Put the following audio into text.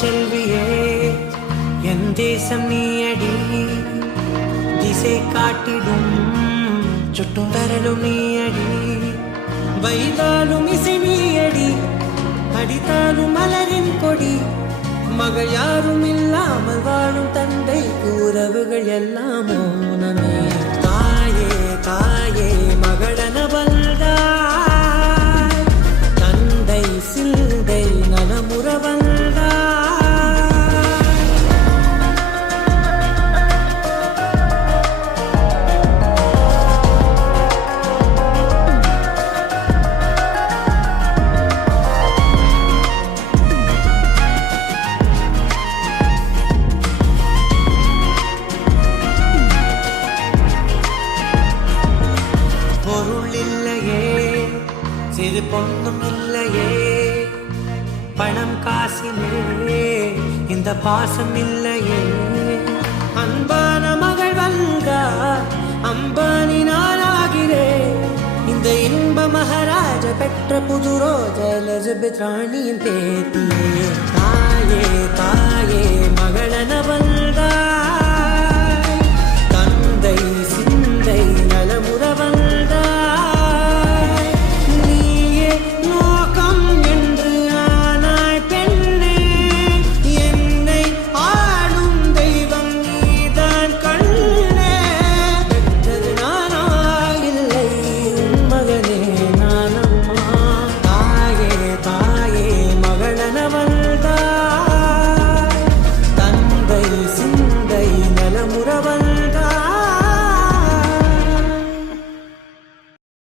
செல்வியே என் தேசம் நீயடி திசை காட்டிடும் சுட்டும் வரலும் நீயடி வைத்தாலும் இசை நீயடி அடித்தாலும் மலரின் கொடி மகள் யாரும் இல்லாமல் வாழும் தந்தை உறவுகள் எல்லாம் மௌனமே தாயே தாயே மகளன வந்தாய் தந்தை சிந்தை நலமுற வந்தாய் சிறு பொண்ணும் இல்லையே பணம் காசிலே இந்த பாசம் இல்லையே அன்பான மகள் வந்தார் அம்பானி நானாகிறே இந்த இன்ப மகாராஜ பெற்ற புது ரோஜ எலிசபெத் ராணியின் பேத்தியே